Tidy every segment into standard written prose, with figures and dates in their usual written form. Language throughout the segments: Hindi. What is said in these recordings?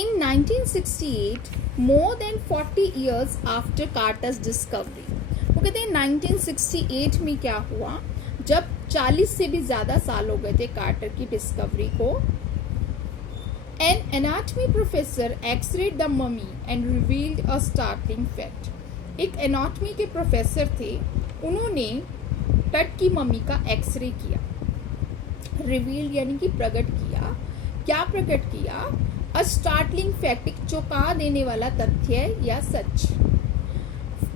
In 1968, more than 40 years after Carter's discovery, वो कहते हैं 1968 में क्या हुआ, जब 40 से भी ज़्यादा साल हो गए थे कार्टर की डिस्कवरी को. An anatomy professor x-rayed the mummy and revealed a startling fact. एक एनाटमी के प्रोफेसर थे, उन्होंने टट की मम्मी का एक्सरे किया. रिवील यानी कि प्रकट किया. क्या प्रकट किया? अ स्टार्टलिंग फैक्ट, एक चौंका देने वाला तथ्य या सच.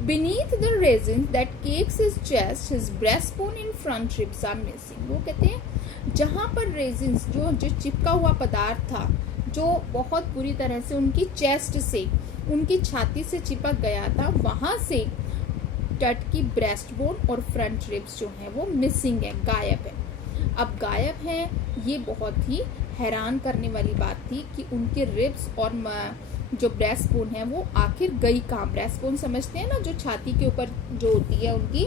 Beneath the resin that cakes his chest, his breastbone and front ribs are missing. वो कहते हैं जहाँ पर रेजिन्स जो चिपका हुआ पदार्थ था, जो बहुत बुरी तरह से उनकी चेस्ट से, उनकी छाती से चिपक गया था, वहाँ से टट की ब्रेस्टबोन और फ्रंट रिब्स जो हैं वो मिसिंग है, गायब है. अब गायब है, ये बहुत ही हैरान करने वाली बात थी कि उनके रिब्स और जो ब्रेस्ट बोन है वो आखिर गई कहाँ. ब्रेस्ट बोन समझते हैं ना, जो छाती के ऊपर जो होती है उनकी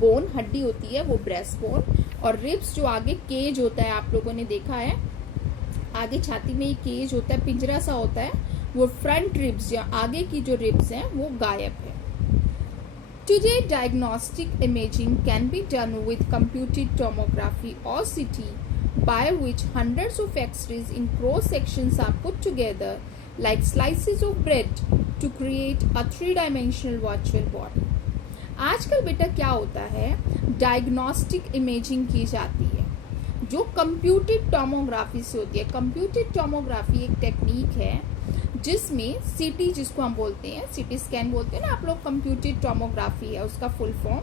बोन, हड्डी होती है वो ब्रेस्ट बोन, और रिब्स जो आगे केज होता है, आप लोगों ने देखा है आगे छाती में ये केज होता है, पिंजरा सा होता है, वो फ्रंट रिब्स या आगे की जो रिब्स हैं वो गायब है. Today, diagnostic imaging can be done with computed tomography or CT, by which hundreds of X-rays in cross sections are put together like slices of bread to create a three-dimensional virtual body. आजकल बेटा क्या होता है, डायग्नोस्टिक इमेजिंग की जाती है जो कंप्यूटेड टोमोग्राफी से होती है. कंप्यूटेड टोमोग्राफी एक टेक्निक है जिसमें सीटी, जिसको हम बोलते हैं सीटी स्कैन बोलते हैं ना आप लोग, कंप्यूटेड टोमोग्राफी है उसका फुल फॉर्म.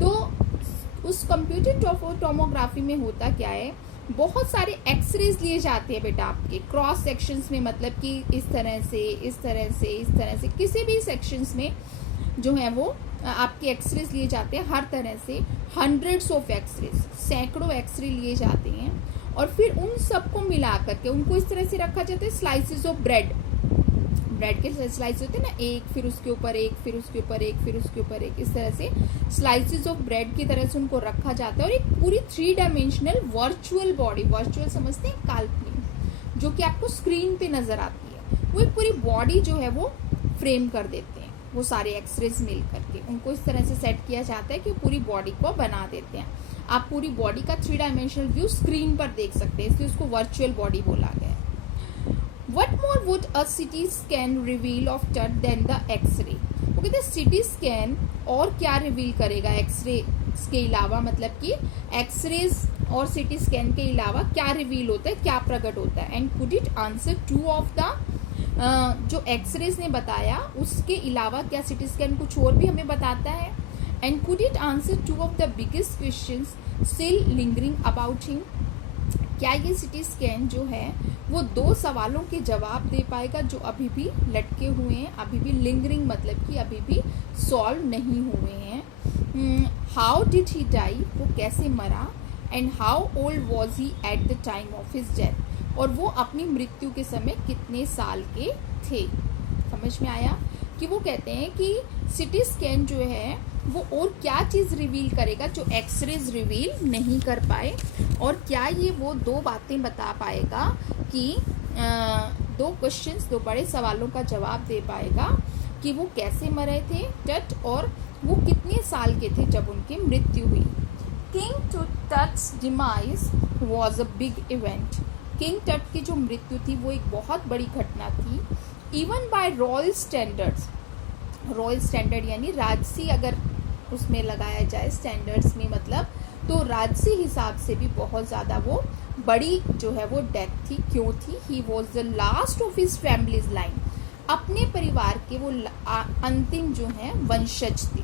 तो उस कंप्यूटेड टोमोग्राफी में होता क्या है, बहुत सारे एक्सरेज लिए जाते हैं बेटा आपके क्रॉस सेक्शंस में, मतलब कि इस तरह से इस तरह से इस तरह से किसी भी सेक्शंस में जो है वो आपके एक्सरेज लिए जाते हैं. हर तरह से हंड्रेड्स ऑफ एक्सरेज, सैकड़ों एक्सरे लिए जाते हैं, और फिर उन सबको मिला करके उनको इस तरह से रखा जाता है. स्लाइसेस ऑफ ब्रेड के स्लाइस होते हैं ना, एक फिर उसके ऊपर एक, फिर उसके ऊपर एक, फिर उसके ऊपर एक, इस तरह से स्लाइसेस ऑफ ब्रेड की तरह से उनको रखा जाता है. और एक पूरी 3 डायमेंशनल वर्चुअल बॉडी, वर्चुअल समझते हैं काल्पनिक, जो कि आपको स्क्रीन पे नजर आती है, वो एक पूरी बॉडी जो है वो फ्रेम कर देते हैं. वो सारे एक्सरेज मिल करके उनको इस तरह से सेट किया जाता है कि पूरी बॉडी को बना देते हैं. आप पूरी बॉडी का 3 डायमेंशनल व्यू स्क्रीन पर देख सकते हैं, इसलिए उसको वर्चुअल बॉडी बोला गया है. What more would a CT scan reveal of TUT than the X-ray? वो कहते हैं CT स्कैन और क्या रिवील करेगा एक्सरे के अलावा, मतलब कि एक्सरेज और CT स्कैन के अलावा क्या रिवील होता है, क्या प्रकट होता है. And could it answer 2 of the जो एक्सरेज ने बताया उसके अलावा क्या CT स्कैन कुछ और भी हमें बताता है. And could it answer 2 of the biggest questions still lingering about him. क्या ये CT स्कैन जो है वो 2 सवालों के जवाब दे पाएगा जो अभी भी लटके हुए हैं, अभी भी लिंगरिंग मतलब कि अभी भी सॉल्व नहीं हुए हैं. हाउ डिड ही डाई, वो कैसे मरा. And how old was he at the time of his death, और वो अपनी मृत्यु के समय कितने साल के थे. समझ में आया कि वो कहते हैं कि CT स्कैन जो है वो और क्या चीज़ रिवील करेगा जो एक्सरेज रिवील नहीं कर पाए, और क्या ये वो 2 बातें बता पाएगा कि 2 क्वेश्चंस, 2 बड़े सवालों का जवाब दे पाएगा कि वो कैसे मरे थे टट, और वो कितने साल के थे जब उनकी मृत्यु हुई. King Tut's demise was a big event. King Tut की जो मृत्यु थी वो एक बहुत बड़ी घटना थी. Even bye royal standards, royal standard यानी राजसी अगर उसमें लगाया जाए स्टैंडर्ड्स में, मतलब तो राजसी हिसाब से भी बहुत ज़्यादा वो बड़ी जो है वो डेथ थी. क्यों थी? He was the last of his families line, अपने परिवार के वो अंतिम जो है वंशज थे.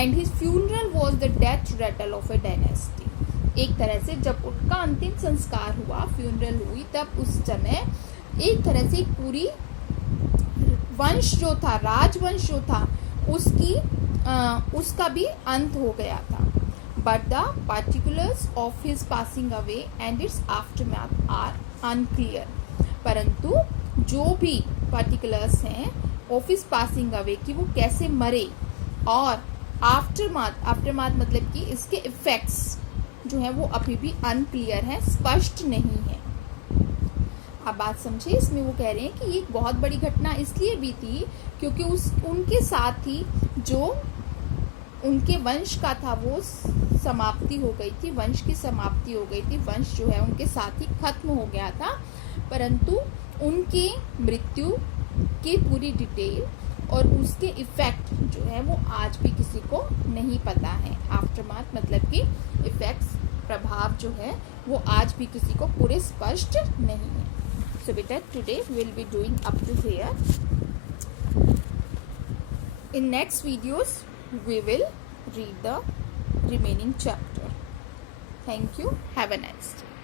And his funeral was the death Ratle of A dynasty. एक तरह से जब उनका अंतिम संस्कार हुआ, फ्यूनरल हुई, तब उस समय एक तरह से पूरी वंश जो था, राजवंश जो था, उसका भी अंत हो गया था. But the particulars of his passing away and its aftermath are unclear. परंतु जो भी पार्टिकुलर्स हैं ऑफ हिज पासिंग अवे, कि वो कैसे मरे, और आफ्टरमैथ मतलब कि इसके इफेक्ट्स जो है वो अभी भी अनक्लियर है, स्पष्ट नहीं है. आप बात समझे, इसमें वो कह रहे हैं कि ये एक बहुत बड़ी घटना इसलिए भी थी क्योंकि उनके साथ ही जो उनके वंश का था वो समाप्ति हो गई थी, वंश की समाप्ति हो गई थी, वंश जो है उनके साथ ही खत्म हो गया था। परंतु उनके मृत्यु की पूरी डिटेल और उसके इफेक्ट जो है वो आज भी किसी को नहीं पता है। आफ्टरमाथ मतलब कि इफेक्ट्स, प्रभाव जो है वो आज भी किसी को पूरे स्पष्ट नहीं है। सो बेटा today will be doing up to here. In next videos we will read the remaining chapter. Thank you. Have a nice day.